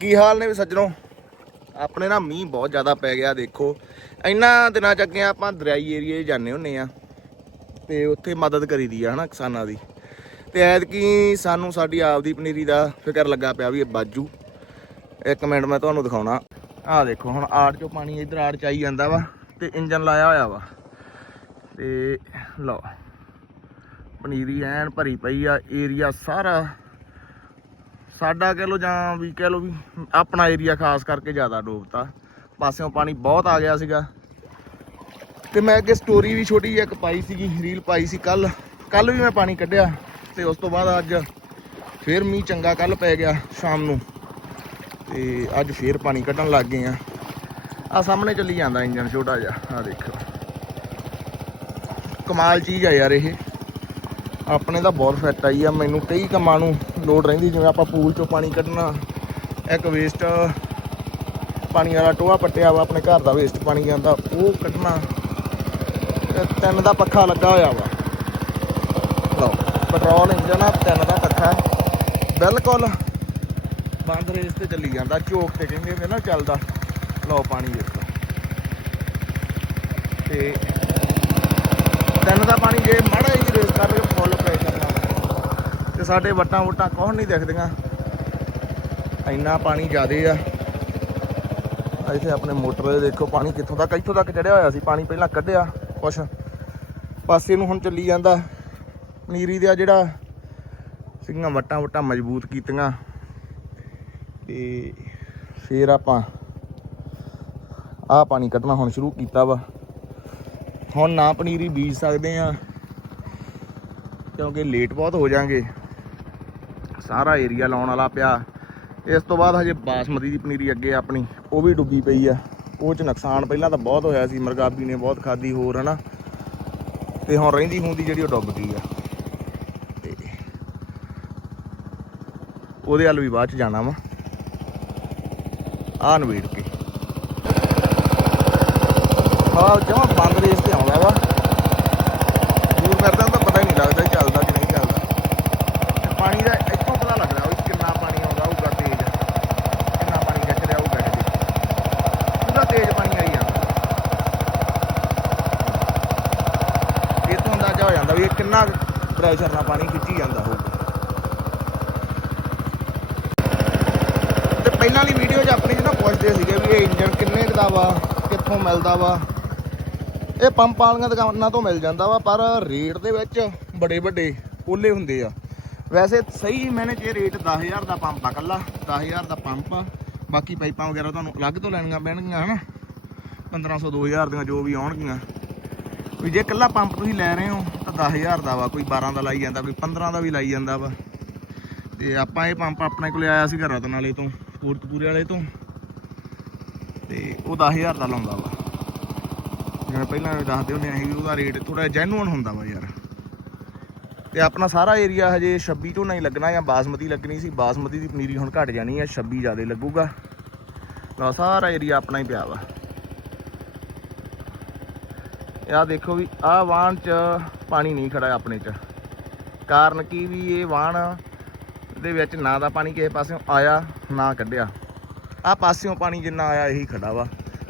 ਕੀ ਹਾਲ ਨੇ ਵੀ ਸੱਜਣੋ? ਆਪਣੇ ਨਾ ਮੀਂਹ ਬਹੁਤ ਜ਼ਿਆਦਾ ਪੈ ਗਿਆ, ਦੇਖੋ। ਇੰਨਾ ਦਿਨਾਂ ਚ ਅੱਗੇ ਆਪਾਂ ਦਰਿਆਈ ਏਰੀਏ ਜਾਂਦੇ ਹੁੰਨੇ ਆ। ਤੇ ਉੱਥੇ ਮਦਦ ਕਰੀਦੀ ਆ ਹਨਾ ਕਿਸਾਨਾਂ ਦੀ। ਤੇ ਐਤਕੀ ਸਾਨੂੰ ਸਾਡੀ ਆਪਦੀ ਪਨੀਰੀ ਦਾ ਫਿਕਰ ਲੱਗਾ ਪਿਆ ਵੀ ਇਹ ਬਾਜੂ। ਇੱਕ ਮਿੰਟ ਮੈਂ ਤੁਹਾਨੂੰ ਦਿਖਾਉਣਾ। ਆਹ ਦੇਖੋ, ਹੁਣ ਆੜ ਚੋਂ ਪਾਣੀ ਇਧਰ ਆੜ ਚ ਆਈ ਜਾਂਦਾ ਵਾ ਤੇ ਇੰਜਨ ਲਾਇਆ ਹੋਇਆ ਵਾ। ਤੇ ਲਓ, ਪਨੀਰੀ ਐਨ ਭਰੀ ਪਈ ਆ, ਏਰੀਆ ਸਾਰਾ ਸਾਡਾ ਕਹਿ ਲੋ ਜਾਂ ਵੀ ਕਹਿ ਲੋ ਵੀ ਆਪਣਾ ਏਰੀਆ ਖਾਸ ਕਰਕੇ ਜ਼ਿਆਦਾ ਡੋਬਤਾ। ਪਾਸਿਓਂ ਪਾਣੀ ਬਹੁਤ ਆ ਗਿਆ ਸੀਗਾ। ਤੇ ਮੈਂ ਅੱਗੇ ਸਟੋਰੀ ਵੀ ਛੋਟੀ ਜਿਹੀ ਇੱਕ ਪਾਈ ਸੀਗੀ ਰੀਲ ਪਾਈ ਸੀ ਕੱਲ। ਕੱਲ ਵੀ ਮੈਂ ਪਾਣੀ ਕੱਢਿਆ ਤੇ ਉਸ ਤੋਂ ਬਾਅਦ ਅੱਜ ਫੇਰ ਮੀਂਹ ਚੰਗਾ ਕੱਲ ਪੈ ਗਿਆ ਸ਼ਾਮ ਨੂੰ। ਤੇ ਅੱਜ ਫੇਰ ਪਾਣੀ ਕੱਢਣ ਲੱਗ ਗਏ ਆ। ਆ ਸਾਹਮਣੇ ਚੱਲੀ ਜਾਂਦਾ ਇੰਜਨ ਛੋਟਾ ਜਿਹਾ ਆ ਦੇਖੋ। ਕਮਾਲ ਚੀਜ਼ ਆ ਯਾਰ ਇਹ। ਆਪਣੇ ਤਾਂ ਬਹੁਤ ਫਿੱਟ ਆਈ ਆ, ਮੈਨੂੰ ਕਈ ਕੰਮਾਂ ਨੂੰ ਲੋੜ ਰਹਿੰਦੀ, ਜਿਵੇਂ ਆਪਾਂ ਪੂਲ ਚੋਂ ਪਾਣੀ ਕੱਢਣਾ, ਇੱਕ ਵੇਸਟ ਪਾਣੀ ਵਾਲਾ ਟੋਆ ਪੱਟਿਆ ਵਾ, ਆਪਣੇ ਘਰ ਦਾ ਵੇਸਟ ਪਾਣੀ ਜਾਂਦਾ ਉਹ ਕੱਢਣਾ ਤਿੰਨ ਦਾ ਪੱਖਾ ਲੱਗਾ ਹੋਇਆ ਵਾ। ਲਓ ਪੈਟਰੋਲ ਇੰਜਨ ਆ, ਤਿੰਨ ਦਾ ਪੱਖਾ ਬਿਲਕੁਲ ਬੰਦ ਰੇਸ ਤੇ ਚੱਲੀ ਜਾਂਦਾ ਚੋਕ ਤੇ ਕਹਿੰਦੇ ਹੁੰਦੇ ਨਾ ਚੱਲਦਾ। ਲਓ ਪਾਣੀ ਵੇਖੋ ਤੇ ਤਿੰਨ ਦਾ ਪਾਣੀ ਜੇ ਮਾੜਾ ਜਿਹੀ ਰੇਸ ਕਰ ਲਵੇ ਫੁੱਲ ਪ੍ਰੈਸ਼ਰ ਨਾਲ ਤੇ ਸਾਡੇ ਵੱਟਾਂ ਵਟਾਂ ਕੌਣ ਨਹੀਂ ਦਿਖਦੀਆਂ। ਇੰਨਾ ਪਾਣੀ ਜ਼ਿਆਦੇ ਆ। ਇੱਥੇ ਆਪਣੇ ਮੋਟਰ ਦੇਖੋ, ਪਾਣੀ ਕਿੱਥੋਂ ਤੱਕ, ਇੱਥੋਂ ਤੱਕ ਚੜਿਆ ਹੋਇਆ ਸੀ, ਪਾਣੀ ਪਹਿਲਾਂ ਕੱਢਿਆ ਕੁਛ। ਪਾਸੇ ਨੂੰ ਹੁਣ ਚੱਲੀ ਜਾਂਦਾ। ਪਨੀਰੀ ਦਾ ਜਿਹੜਾ ਸਿੰਘਾਂ ਵੱਟਾਂ ਵਟਾਂ ਮਜ਼ਬੂਤ ਕੀਤੀਆਂ। ਤੇ ਫੇਰ ਆਪਾਂ ਆਹ ਪਾਣੀ ਕੱਢਣਾ ਹੁਣ ਸ਼ੁਰੂ ਕੀਤਾ ਵਾ। ਹੁਣ ਨਾ ਪਨੀਰੀ ਬੀਜ ਸਕਦੇ ਆ, ਕਿਉਂਕਿ ਲੇਟ ਬਹੁਤ ਹੋ ਜਾਾਂਗੇ ਸਾਰਾ ਏਰੀਆ ਲਾਉਣ ਵਾਲਾ ਪਿਆ। ਇਸ ਤੋਂ ਬਾਅਦ ਹਜੇ ਬਾਸਮਤੀ ਦੀ ਪਨੀਰੀ ਅੱਗੇ ਆਪਣੀ, ਉਹ ਵੀ ਡੁੱਬੀ ਪਈ ਆ। ਉਹ ਚ ਨੁਕਸਾਨ ਪਹਿਲਾਂ ਤਾਂ ਬਹੁਤ ਹੋਇਆ ਸੀ, ਮਰਗਾਬੀ ਨੇ ਬਹੁਤ ਖਾਦੀ ਹੋਰ, ਹਨਾ। ਤੇ ਹੁਣ ਰਹਿੰਦੀ ਹੁੰਦੀ ਜਿਹੜੀ ਉਹ ਡੁੱਬ ਗਈ ਆ। ਤੇ ਉਹਦੇ ਵੱਲ ਵੀ ਬਾਅਦ ਚ ਜਾਣਾ ਵਾ। ਆਹ ਨਵੇੜ ਕੇ। ਹਾਂ ਜਮਾ ਬੰਦ ਰੇਸ ਤੇ ਆਉਂਦਾ ਵਾ ਦੂਰ ਕਰਦਾ ਤਾਂ ਪਤਾ ਹੀ ਨਹੀਂ ਲੱਗਦਾ ਵੀ ਚੱਲਦਾ ਕਿ ਨਹੀਂ ਚੱਲਦਾ ਤੇ ਪਾਣੀ ਦਾ ਇੱਥੋਂ ਪਤਾ ਲੱਗਦਾ ਵੀ ਕਿੰਨਾ ਪਾਣੀ ਆਉਂਦਾ ਹੋਊਗਾ ਤੇਜ਼ ਕਿੰਨਾ ਪਾਣੀ ਖਿੱਚ ਰਿਹਾ ਹੋਊਗਾ ਇਹਦੇ ਪੂਰਾ ਤੇਜ਼ ਪਾਣੀ ਆਈ ਜਾਂਦਾ ਇਹ ਤੋਂ ਅੰਦਾਜ਼ਾ ਹੋ ਜਾਂਦਾ ਵੀ ਇਹ ਕਿੰਨਾ ਪ੍ਰੈਸ਼ਰ ਨਾਲ ਪਾਣੀ ਖਿੱਚੀ ਜਾਂਦਾ ਹੋਊਗਾ। ਤੇ ਪਹਿਲਾਂ ਵਾਲੀ ਵੀਡੀਓ 'ਚ ਆਪਣੀ 'ਚ ਨਾ ਪੁੱਛਦੇ ਸੀਗੇ ਵੀ ਇਹ ਇੰਜਨ ਕਿੰਨੇ ਦਾ ਵਾ, ਕਿੱਥੋਂ ਮਿਲਦਾ ਵਾ। ਇਹ ਪੰਪ ਵਾਲੀਆਂ ਦੁਕਾਨਾਂ ਤੋਂ ਮਿਲ ਜਾਂਦਾ ਵਾ, ਪਰ ਰੇਟ ਦੇ ਵਿੱਚ ਬੜੇ ਵੱਡੇ ਓਲੇ ਹੁੰਦੇ ਆ। ਵੈਸੇ ਸਹੀ ਮੈਨੇ ਜੇ ਰੇਟ 10000 ਦਾ ਪੰਪ ਆ ਕੱਲਾ 10000 ਦਾ ਪੰਪ ਆ। ਬਾਕੀ ਪਾਈਪਾਂ ਵਗੈਰਾ ਤੁਹਾਨੂੰ ਅਲੱਗ ਤੋਂ ਲੈਣੀਆਂ ਪੈਣਗੀਆਂ, ਹਨਾ। 1500 2000 ਦੀਆਂ ਜੋ ਵੀ ਆਉਣਗੀਆਂ। ਵੀ ਜੇ ਇਕੱਲਾ ਪੰਪ ਤੁਸੀਂ ਲੈ ਰਹੇ ਹੋ, ਤਾਂ 10000 ਦਾ ਵਾ, ਕੋਈ 12 ਦਾ ਲਾਈ ਜਾਂਦਾ, ਕੋਈ 15 ਦਾ ਵੀ ਲਾਈ ਜਾਂਦਾ ਵਾ। ਤੇ ਆਪਾਂ ਇਹ ਪੰਪ ਆਪਣੇ ਕੋਲੇ ਆਇਆ ਸੀਗਾ ਰਤਨ ਵਾਲੇ ਤੋਂ ਕੋਟਕਪੂਰੇ ਵਾਲੇ ਤੋਂ। ਤੇ ਉਹ 10000 ਦਾ ਲਾਉਂਦਾ ਵਾ। ਜਿਵੇਂ ਪਹਿਲਾਂ ਦੱਸਦੇ ਹੁੰਦੇ ਅਸੀਂ ਵੀ ਉਹਦਾ ਰੇਟ ਥੋੜਾ ਜੈਨੂਅਨ ਹੁੰਦਾ ਵਾ ਯਾਰ। ਤੇ ਆਪਣਾ ਸਾਰਾ ਏਰੀਆ ਹਜੇ 26 ਝੋਨਾ ਹੀ ਲੱਗਣਾ ਜਾਂ ਬਾਸਮਤੀ ਲੱਗਣੀ ਸੀ। ਬਾਸਮਤੀ ਦੀ ਪਨੀਰੀ ਹੁਣ ਘਟ ਜਾਣੀ ਹੈ 26 ਜ਼ਿਆਦਾ ਲੱਗੂਗਾ। ਤਾਂ ਸਾਰਾ ਏਰੀਆ ਆਪਣਾ ਹੀ ਪਿਆ ਵਾ। ਇਹ ਆਹ ਦੇਖੋ ਵੀ ਆਹ ਵਾਹਣ ਚ ਪਾਣੀ ਨਹੀਂ ਖੜਾ ਆਪਣੇ ਚ। ਕਾਰਨ ਕੀ ਵੀ ਇਹ ਵਾਹਣ ਦੇ ਵਿੱਚ ਨਾ ਦਾ ਪਾਣੀ ਕਿਸੇ ਪਾਸਿਓਂ ਆਇਆ, ਨਾ ਕੱਢਿਆ। ਆਹ ਪਾਸਿਓਂ ਪਾਣੀ ਜਿੰਨਾ ਆਇਆ, ਇਹੀ ਖੜਾ ਵਾ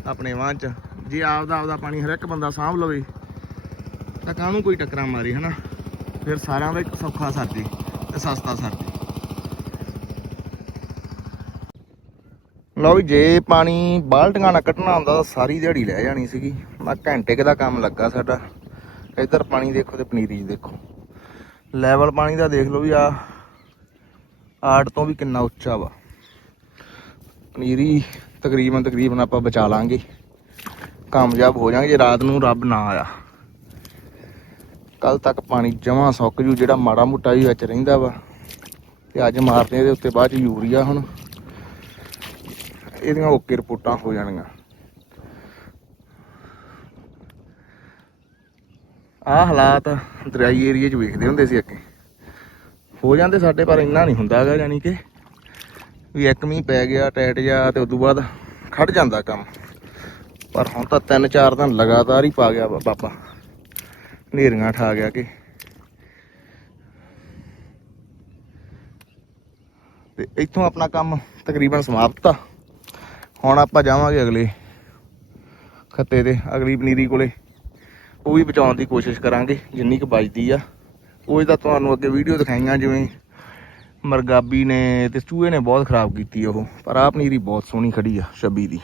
ਆਪਣੇ ਵਾਹਣ ਚ। ਜੇ ਆਪਦਾ ਆਪਦਾ ਪਾਣੀ ਹਰ ਇੱਕ ਬੰਦਾ ਸਾਂਭ ਲਵੇ, ਤਾਂ ਕਾਹਨੂੰ ਕੋਈ ਟੱਕਰਾਂ ਮਾਰੇ, ਹਨਾ? ਫਿਰ ਸਾਰਿਆਂ ਦਾ ਇੱਕ ਸੌਖਾ ਸਰਦੀ ਤੇ ਸਸਤਾ ਸਰਦੀ ਲਓ ਵੀ ਜੇ ਪਾਣੀ ਬਾਲਟੀਆਂ ਨਾਲ ਕੱਢਣਾ ਹੁੰਦਾ ਤਾਂ ਸਾਰੀ ਦਿਹਾੜੀ ਲੈ ਜਾਣੀ ਸੀਗੀ। ਮੈਂ ਘੰਟੇ ਕੁ ਦਾ ਕੰਮ ਲੱਗਾ ਸਾਡਾ। ਇੱਧਰ ਪਾਣੀ ਦੇਖੋ ਤੇ ਪਨੀਰੀ 'ਚ ਦੇਖੋ। ਲੈਵਲ ਪਾਣੀ ਦਾ ਦੇਖ ਲਓ ਵੀ ਆ ਆੜ ਤੋਂ ਵੀ ਕਿੰਨਾ ਉੱਚਾ ਵਾ। ਪਨੀਰੀ ਤਕਰੀਬਨ ਤਕਰੀਬਨ ਆਪਾਂ ਬਚਾ ਲਾਂਗੇ। ਕਾਮਯਾਬ ਹੋ ਜਾਾਂਗੇ ਜੇ ਰਾਤ ਨੂੰ ਰੱਬ ਨਾ ਆਇਆ। ਕੱਲ ਤੱਕ ਪਾਣੀ ਜਮਾਂ ਸੁੱਕ ਜੂ, ਜਿਹੜਾ ਮਾੜਾ ਮੋਟਾ ਵੀ ਵਿੱਚ ਰਹਿੰਦਾ ਵਾ। ਤੇ ਅੱਜ ਮਾਰਦੇ ਇਹਦੇ ਉੱਤੇ ਬਾਅਦ ਚ ਯੂਰੀਆ ਹੁਣ। ਇਹਦੀਆਂ ਓਕੇ ਰਿਪੋਰਟਾਂ ਹੋ ਜਾਣਗੀਆਂ ਆਹ ਹਾਲਾਤ ਦਰਿਆਈ ਏਰੀਏ 'ਚ ਵੇਖਦੇ ਹੁੰਦੇ ਸੀ ਅੱਗੇ। ਹੋ ਜਾਂਦੇ ਸਾਡੇ, ਪਰ ਇੰਨਾ ਨਹੀਂ ਹੁੰਦਾ ਹੈਗਾ ਯਾਨੀ ਕਿ ਵੀ ਇੱਕ ਮੀਂਹ ਪੈ ਗਿਆ ਟੈਟ ਜਾ ਤੇ ਉਦੋਂ ਬਾਅਦ ਖੜ ਜਾਂਦਾ ਕੰਮ। ਪਰ ਹੁਣ ਤਾਂ ਤਿੰਨ ਚਾਰ ਦਿਨ ਲਗਾਤਾਰ ਹੀ ਪਾ ਗਿਆ ਵਾ ਬਾਬਾ। ਹਨੇਰੀਆਂ ਠਾ ਗਿਆ ਕਿ। ਤੇ ਇੱਥੋਂ ਆਪਣਾ ਕੰਮ ਤਕਰੀਬਨ ਸਮਾਪਤ ਆ। ਹੁਣ ਆਪਾਂ ਜਾਵਾਂਗੇ ਅਗਲੇ ਖੱਤੇ ਤੇ ਅਗਲੀ ਪਨੀਰੀ ਕੋਲੇ। ਉਹ ਵੀ ਬਚਾਉਣ ਦੀ ਕੋਸ਼ਿਸ਼ ਕਰਾਂਗੇ, ਜਿੰਨੀ ਕੁ ਬਚਦੀ ਆ। ਉਹ ਤਾਂ ਤੁਹਾਨੂੰ ਅੱਗੇ ਵੀਡੀਓ ਦਿਖਾਈਆਂ ਜਿਵੇਂ ਮਰਗਾਬੀ ਨੇ ਤੇ ਚੂਹੇ ਨੇ ਬਹੁਤ ਖਰਾਬ ਕੀਤੀ ਉਹ, ਪਰ ਆਹ ਪਨੀਰੀ ਬਹੁਤ ਸੋਹਣੀ ਖੜੀ ਆ 26 ਦੀ।